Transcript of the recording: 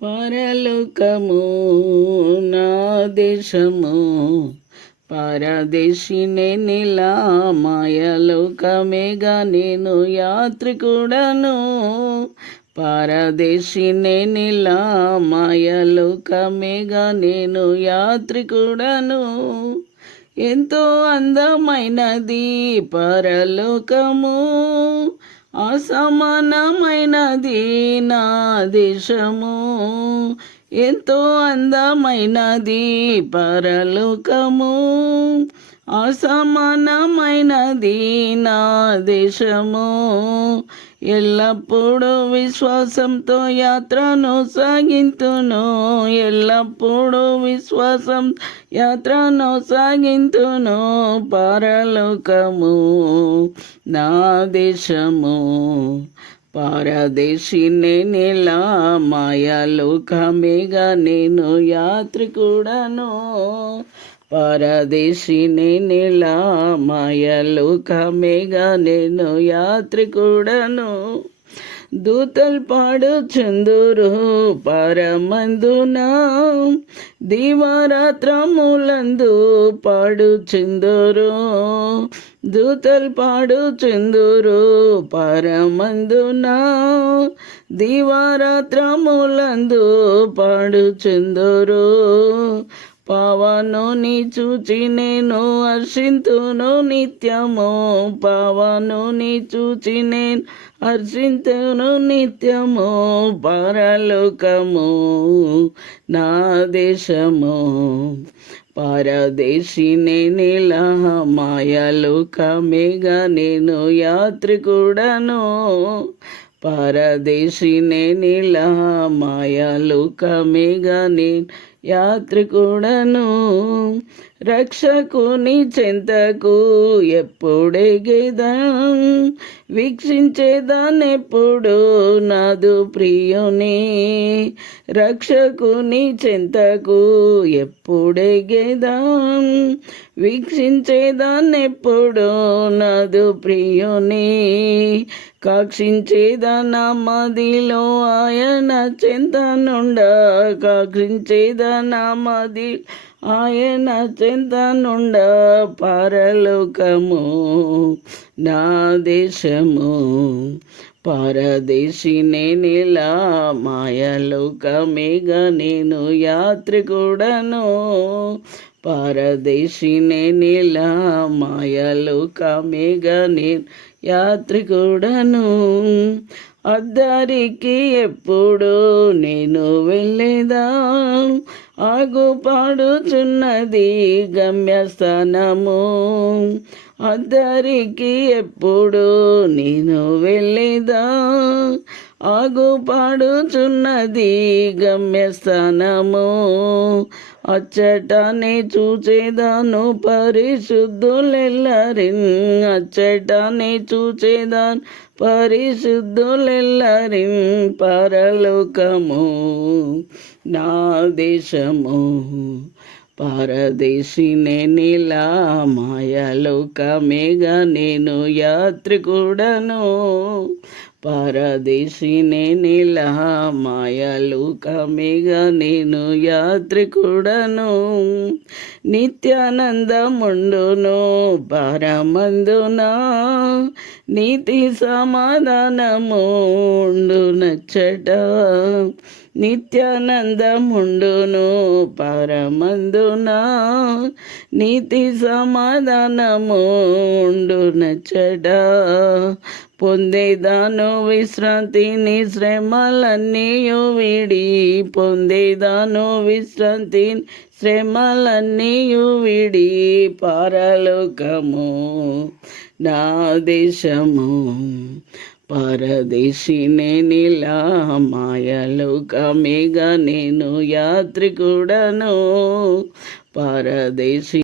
పరలోకము నా దేశము, పరదేశినే నిలా మాయలోకమేగా నేను యాత్రికుడను. పరదేశినే నిలా మాయలోకమేగా నేను యాత్రికుడను. ఎంతో అందమైనది పరలోకము, అసమానమైనది నా దేశము. ఎంతో అందమైనది పరలోకము, అసమానమైనది నా దేశము. ఎల్లప్పుడూ విశ్వాసంతో యాత్రను సాగింతును, ఎల్లప్పుడూ విశ్వాసం యాత్రను సాగింతును. పరలోకము నా దేశము, పరదేశినే నెలా మాయలోకమేగా నేను యాత్రికుడను. పరదేశినే నెలా మాయలోకమేగా నేను యాత్రికుడను. దూతలు పాడుచుందురు పరమందున, దివారాత్రములందు పాడుచుందురు. దూతలు పాడుచుందురు పరమందున, దివారాత్రములందు పాడుచుందురు. పవనుని చూచి నేను హర్షింతును నిత్యము, పవనుని చూచి నేను హర్షింతును నిత్యము. పరలోకము నా దేశము, పరదేశినే నెలా మాయలోకమేగా నేను యాత్రికుడను. పరదేశినే నెలా మాయలోకమేగా నేను యాత్రికుడను. రక్షకుని చెంతకు ఎప్పుడెగేదాం, వీక్షించేదానెప్పుడు నాదు ప్రియుని. రక్షకుని చెంతకు ఎప్పుడెగేదాం, వీక్షించేదానెప్పుడు నాదు ప్రియుని. కాక్షించేదా నా మదిలో ఆయన చెంతనుండా, కాక్షించేదా నా మది ఆయన చెంతనుండా. పరలోకము నా దేశము, పరదేశినే నెలా మాయలోకమేగా నేను యాత్రికుడను. పరదేశినే నెలా మాయలోకమేగా నేను యాత్రికుడను. అద్దరికి ఎప్పుడు నేను వెళ్ళేదా, ఆగుపాడుచున్నది గమ్యస్థానము. అద్దరికి ఎప్పుడు నేను వెళ్ళేదా, ఆగుపాడుచున్నది గమ్యస్థానము. అచ్చటనే చూచేదాను పరిశుద్ధులెల్లరిన్, అచ్చటనే చూచేదాను పరిశుద్ధులెల్లరిన్. పరలోకము నా దేశము, పరదేశినే నెలా మాయలోకమేగా నేను యాత్రికుడను. పరదేశినే నెలా మాయలోకమేగా నేను యాత్రికుడను. నిత్యానందముండును పరమందున, నీతి సమాధానముండునచ్చట. నిత్యానందముండును పరమందున, నీతి సమాధానముండునచ్చట. పొందేదాను విశ్రాంతిని శ్రమలన్నీయు విడి, పొందేదాను విశ్రాంతిని శ్రమలన్నీయు విడి. పరలోకము నా దేశము, పరదేశినే నెలా మాయలోకమేగా నేను యాత్రికుడను. పరదేశి